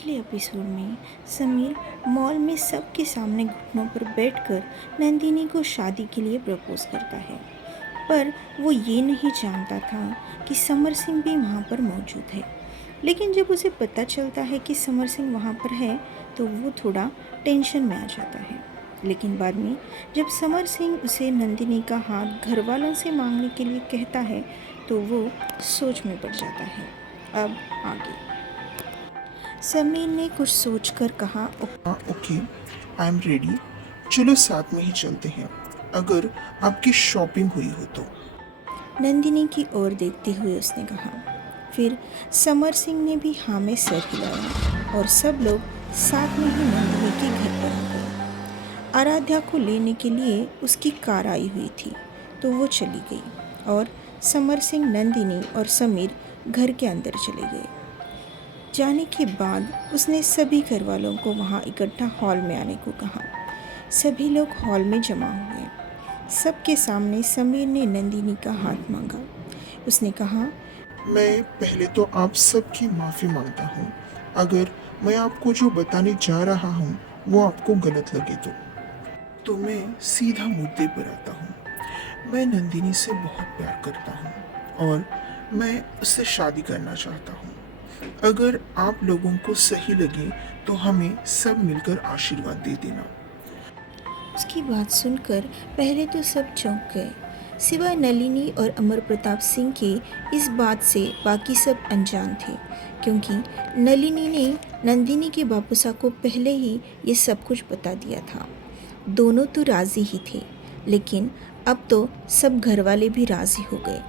पिछले एपिसोड में समीर मॉल में सबके सामने घुटनों पर बैठकर नंदिनी को शादी के लिए प्रपोज करता है। पर वो ये नहीं जानता था कि समर सिंह भी वहाँ पर मौजूद है। लेकिन जब उसे पता चलता है कि समर सिंह वहाँ पर है तो वो थोड़ा टेंशन में आ जाता है। लेकिन बाद में जब समर सिंह उसे नंदिनी का हाथ घर वालों से मांगने के लिए कहता है तो वो सोच में पड़ जाता है। अब आगे समीर ने कुछ सोचकर कहा, ओके, आई एम रेडी। चलो साथ में ही चलते हैं, अगर आपकी शॉपिंग हुई हो तो। नंदिनी की ओर देखते हुए उसने कहा। फिर समर सिंह ने भी हाँ में सर हिलाया और सब लोग साथ में ही नंदिनी के घर पर आ गए। आराध्या को लेने के लिए उसकी कार आई हुई थी तो वो चली गई और समर सिंह, नंदिनी और समीर घर के अंदर चले गए। जाने के बाद उसने सभी घर वालों को वहाँ इकट्ठा हॉल में आने को कहा। सभी लोग हॉल में जमा हुए। सबके सामने समीर ने नंदिनी का हाथ मांगा। उसने कहा, मैं पहले तो आप सबकी माफ़ी मांगता हूँ अगर मैं आपको जो बताने जा रहा हूँ वो आपको गलत लगे तो मैं सीधा मुद्दे पर आता हूँ। मैं नंदिनी से बहुत प्यार करता हूँ और मैं उससे शादी करना चाहता हूँ। अगर आप लोगों को सही लगे तो हमें सब मिलकर आशीर्वाद दे देना। उसकी बात सुनकर पहले तो सब चौंक गए, सिवाय नलिनी और अमर प्रताप सिंह के। इस बात से बाकी सब अनजान थे क्योंकि नलिनी ने नंदिनी के बापुसा को पहले ही ये सब कुछ बता दिया था। दोनों तो राज़ी ही थे, लेकिन अब तो सब घर वाले भी राज़ी हो गए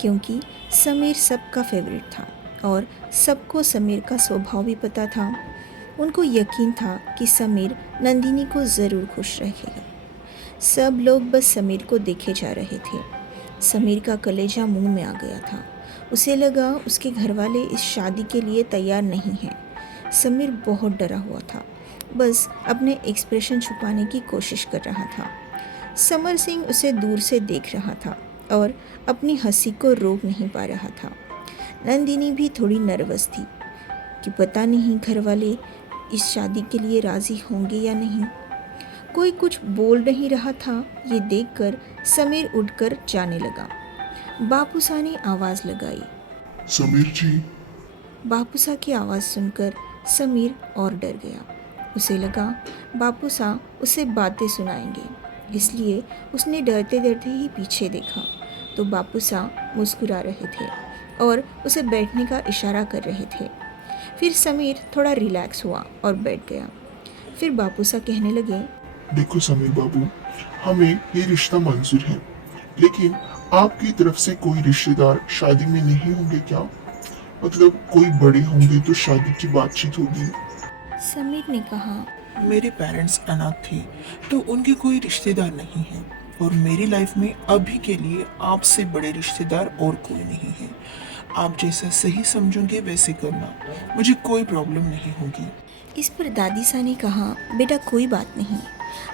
क्योंकि समीर सबका फेवरेट था और सबको समीर का स्वभाव भी पता था। उनको यकीन था कि समीर नंदिनी को ज़रूर खुश रखेगा। सब लोग बस समीर को देखे जा रहे थे। समीर का कलेजा मुंह में आ गया था। उसे लगा उसके घर वाले इस शादी के लिए तैयार नहीं हैं। समीर बहुत डरा हुआ था, बस अपने एक्सप्रेशन छुपाने की कोशिश कर रहा था। समर सिंह उसे दूर से देख रहा था और अपनी हंसी को रोक नहीं पा रहा था। नंदिनी भी थोड़ी नर्वस थी कि पता नहीं घर वाले इस शादी के लिए राज़ी होंगे या नहीं। कोई कुछ बोल नहीं रहा था। ये देखकर समीर उठकर जाने लगा। बापूसा ने आवाज़ लगाई, समीर जी। बापूसा की आवाज़ सुनकर समीर और डर गया। उसे लगा बापूसा उसे बातें सुनाएंगे, इसलिए उसने डरते डरते ही पीछे देखा तो बापूसा मुस्कुरा रहे थे और उसे बैठने का इशारा कर रहे थे। फिर समीर थोड़ा रिलैक्स हुआ और बैठ गया। फिर बापूसा कहने लगे, देखो समीर बाबू, हमें ये रिश्ता मंजूर है, लेकिन आपकी तरफ से कोई रिश्तेदार शादी में नहीं होंगे क्या? मतलब कोई बड़े होंगे तो शादी की बातचीत होगी। समीर ने कहा, मेरे पेरेंट्स अनाथ थे तो उनके कोई रिश्तेदार नहीं हैं और मेरी लाइफ में अभी के लिए आपसे बड़े रिश्तेदार और कोई नहीं है। आप जैसा सही समझोगे वैसे करना, मुझे कोई प्रॉब्लम नहीं होगी। इस पर दादी सा ने कहा, बेटा कोई बात नहीं,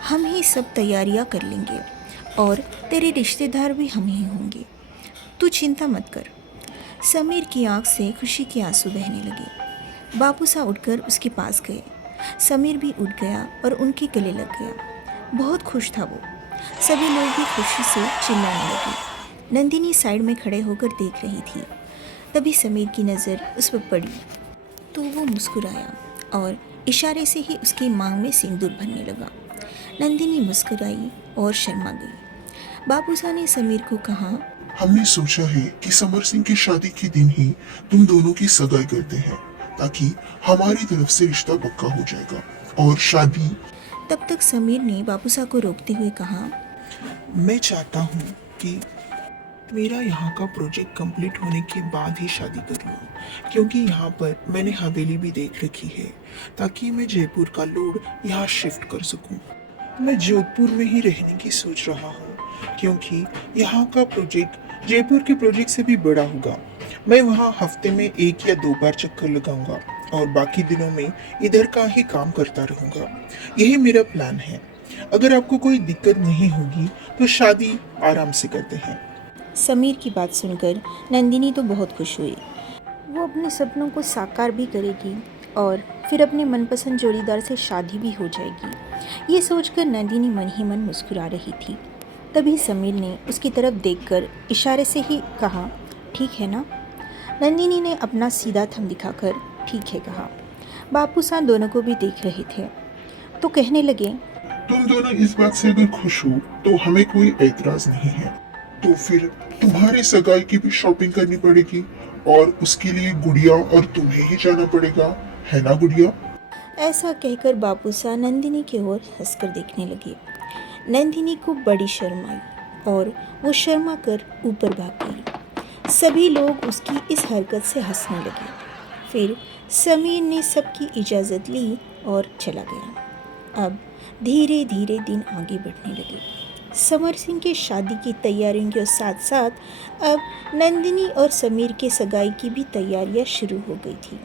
हम ही सब तैयारियां कर लेंगे और तेरे रिश्तेदार भी हम ही होंगे, तू चिंता मत कर। समीर की आंख से खुशी के आंसू बहने लगे। बापूसा उठकर उसके पास गए। समीर भी उठ गया और उनके गले लग गया। बहुत खुश था वो। सभी लोग भी खुशी से चिल्लाने लगे। नंदिनी साइड में खड़े होकर देख रही थी। तभी समीर की नज़र उस पर पड़ी तो वो मुस्कुराया और इशारे से ही उसकी मांग में सिंदूर भरने लगा। नंदिनी मुस्कुराई और शर्मा गई। बापूसा ने समीर को कहा, हमने सोचा है कि समर सिंह की शादी के दिन ही तुम दोनों की सगाई करते हैं, ताकि हमारी तरफ से रिश्ता पक्का हो जाएगा और शादी। तब तक समीर ने बापूसा को रोकते हुए कहा, मैं चाहता हूँ कि मेरा यहाँ का प्रोजेक्ट कंप्लीट होने के बाद ही शादी कर लूँ, क्योंकि यहाँ पर मैंने हवेली भी देख रखी है ताकि मैं जयपुर का लोड यहाँ शिफ्ट कर सकूँ। मैं जोधपुर में ही रहने की सोच रहा हूँ क्योंकि यहाँ का प्रोजेक्ट जयपुर के प्रोजेक्ट से भी बड़ा होगा। मैं वहाँ हफ्ते में 1 या 2 बार चक्कर लगाऊंगा और बाकी दिनों में इधर का ही काम करता रहूँगा। यही मेरा प्लान है। अगर आपको कोई दिक्कत नहीं होगी तो शादी आराम से करते हैं। समीर की बात सुनकर नंदिनी तो बहुत खुश हुई। वो अपने सपनों को साकार भी करेगी और फिर अपने मनपसंद जोड़ीदार से शादी भी हो जाएगी। ये सोचकर नंदिनी मन ही मन मुस्कुरा रही थी। तभी समीर ने उसकी तरफ देखकर इशारे से ही कहा, ठीक है ना? नंदिनी ने अपना सीधा थंब दिखाकर ठीक है कहा। बापू साहब दोनों को भी देख रहे थे तो कहने लगे, तुम दोनों इस बात से अगर खुश हो तो हमें कोई एतराज नहीं है। तो फिर तुम्हारी सगाई की भी शॉपिंग करनी पड़ेगी और उसके लिए गुड़िया और तुम्हें ही जाना पड़ेगा, है ना गुड़िया? ऐसा कहकर बापू साहब नंदिनी की ओर हंसकर देखने लगे। नंदिनी को बड़ी शर्म आई और वो शर्मा कर ऊपर भाग गई। सभी लोग उसकी इस हरकत से हंसने लगे। फिर समीर ने सबकी इजाज़त ली और चला गया। अब धीरे धीरे दिन आगे बढ़ने लगे। समर सिंह की शादी की तैयारियों के साथ साथ अब नंदिनी और समीर के सगाई की भी तैयारियां शुरू हो गई थी।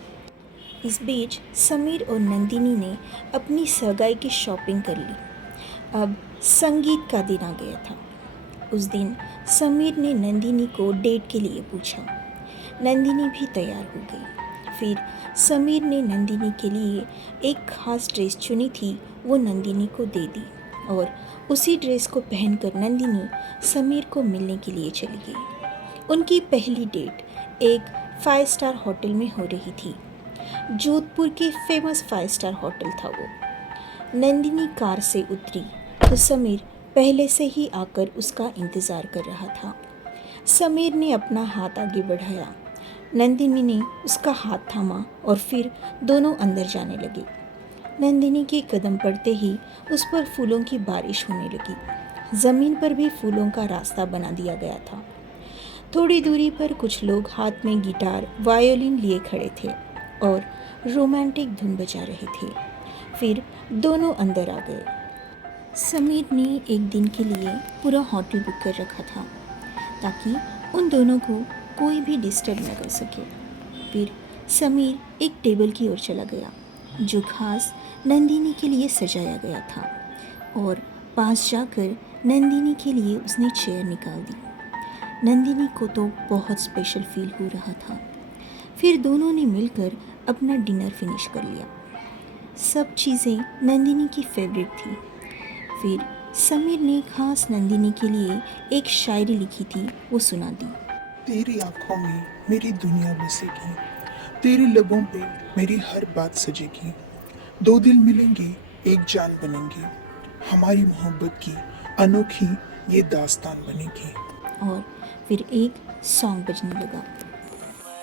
इस बीच समीर और नंदिनी ने अपनी सगाई की शॉपिंग कर ली। अब संगीत का दिन आ गया था। उस दिन समीर ने नंदिनी को डेट के लिए पूछा। नंदिनी भी तैयार हो गई। फिर समीर ने नंदिनी के लिए एक खास ड्रेस चुनी थी, वो नंदिनी को दे दी और उसी ड्रेस को पहनकर नंदिनी समीर को मिलने के लिए चली गई। उनकी पहली डेट एक 5 स्टार होटल में हो रही थी। जोधपुर के फेमस 5 स्टार होटल था वो। नंदिनी कार से उतरी तो समीर पहले से ही आकर उसका इंतज़ार कर रहा था। समीर ने अपना हाथ आगे बढ़ाया। नंदिनी ने उसका हाथ थामा और फिर दोनों अंदर जाने लगे। नंदिनी के कदम पड़ते ही उस पर फूलों की बारिश होने लगी। ज़मीन पर भी फूलों का रास्ता बना दिया गया था। थोड़ी दूरी पर कुछ लोग हाथ में गिटार, वायोलिन लिए खड़े थे और रोमांटिक धुन बजा रहे थे। फिर दोनों अंदर आ गए। समीर ने एक दिन के लिए पूरा होटल बुक कर रखा था ताकि उन दोनों को कोई भी डिस्टर्ब न कर सके। फिर समीर एक टेबल की ओर चला गया जो खास नंदिनी के लिए सजाया गया था और पास जाकर नंदिनी के लिए उसने चेयर निकाल दी। नंदिनी को तो बहुत स्पेशल फील हो रहा था। फिर दोनों ने मिलकर अपना डिनर फिनिश कर लिया। सब चीज़ें नंदिनी की फेवरेट थी। फिर समीर ने खास नंदिनी के लिए एक शायरी लिखी थी, वो सुना दी। तेरी आंखों में मेरी दुनिया बसेगी, तेरे लबों पे मेरी हर बात सजेगी। 2 दिल मिलेंगे, एक जान बनेंगे, हमारी मोहब्बत की अनोखी ये दास्तान बनेगी। और फिर एक सॉन्ग बजने लगा।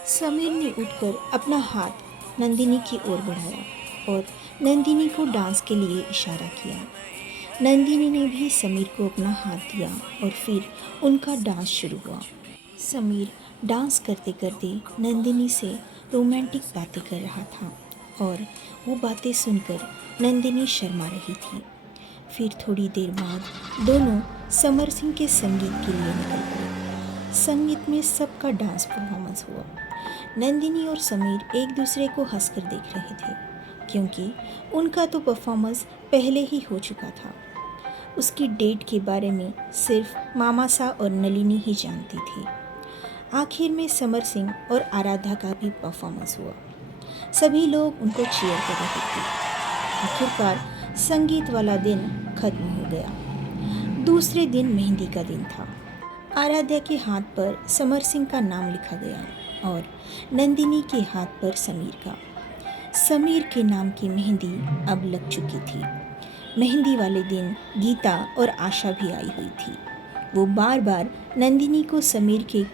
समीर ने उठकर अपना हाथ नंदिनी की ओर बढ़ाया और नंदिनी को डांस के लिए इशारा किया। नंदिनी ने भी समीर को अपना हाथ दिया और फिर उनका डांस शुरू हुआ। समीर डांस करते करते नंदिनी से रोमांटिक बातें कर रहा था और वो बातें सुनकर नंदिनी शर्मा रही थी। फिर थोड़ी देर बाद दोनों समर सिंह के संगीत के लिए निकल पड़े। संगीत में सबका डांस परफॉर्मेंस हुआ। नंदिनी और समीर एक दूसरे को हंसकर देख रहे थे क्योंकि उनका तो परफॉर्मेंस पहले ही हो चुका था। उसकी डेट के बारे में सिर्फ मामा सा और नलिनी ही जानती थी। आखिर में समर सिंह और आराध्या का भी परफॉर्मेंस हुआ। सभी लोग उनको चीयर कर रहे थे। आखिरकार संगीत वाला दिन खत्म हो गया। दूसरे दिन मेहंदी का दिन था। आराध्या के हाथ पर समर सिंह का नाम लिखा गया और नंदिनी के हाथ पर समीर का। समीर के नाम की मेहंदी अब लग चुकी थी। मेहंदी वाले दिन गीता और आशा भी आई हुई थी। वो बार बार नंदिनी को समीर के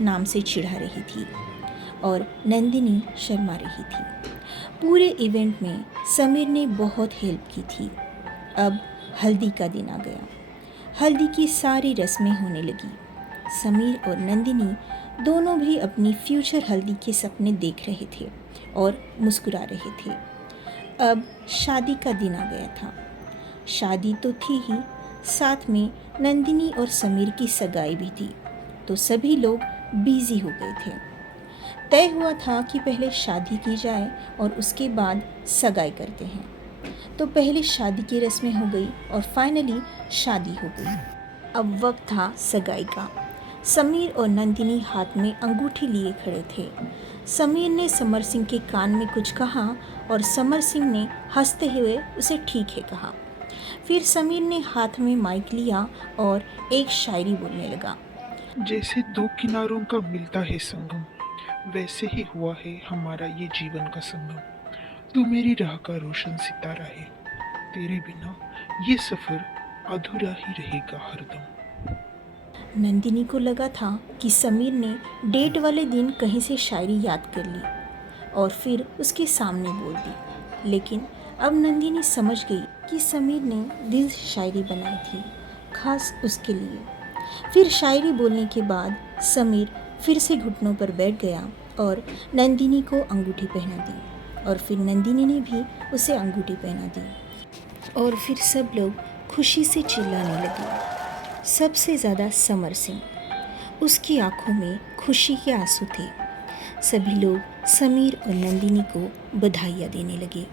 नाम से चिढ़ा रही थी और नंदिनी शर्मा रही थी। पूरे इवेंट में समीर ने बहुत हेल्प की थी। अब हल्दी का दिन आ गया। हल्दी की सारी रस्में होने लगी। समीर और नंदिनी दोनों भी अपनी फ्यूचर हल्दी के सपने देख रहे थे और मुस्कुरा रहे थे। अब शादी का दिन आ गया था। शादी तो थी ही, साथ में नंदिनी और समीर की सगाई भी थी, तो सभी लोग बिजी हो गए थे। तय हुआ था कि पहले शादी की जाए और उसके बाद सगाई करते हैं। तो पहले शादी की रस्में हो गई और फाइनली शादी हो गई। अब वक्त था सगाई का। समीर और नंदिनी हाथ में अंगूठी लिए खड़े थे। समीर ने समर सिंह के कान में कुछ कहा और समर सिंह ने हंसते हुए उसे ठीक है कहा। फिर समीर ने हाथ में माइक लिया और एक शायरी बोलने लगा। जैसे दो किनारों का मिलता है संगम, वैसे ही हुआ है हमारा ये जीवन का संगम। तू मेरी राह का रोशन सितारा है, तेरे बिना ये सफर अधूरा ही रहेगा हरदम। नंदिनी को लगा था कि समीर ने डेट वाले दिन कहीं से शायरी याद कर ली और फिर उसके सामने बोल दी, लेकिन अब नंदिनी समझ गई कि समीर ने दिल से शायरी बनाई थी, खास उसके लिए। फिर शायरी बोलने के बाद समीर फिर से घुटनों पर बैठ गया और नंदिनी को अंगूठी पहना दी और फिर नंदिनी ने भी उसे अंगूठी पहना दी और फिर सब लोग खुशी से चिल्लाने लगे। सबसे ज़्यादा समर सिंह, उसकी आंखों में खुशी के आंसू थे। सभी लोग समीर और नंदिनी को बधाइयाँ देने लगे।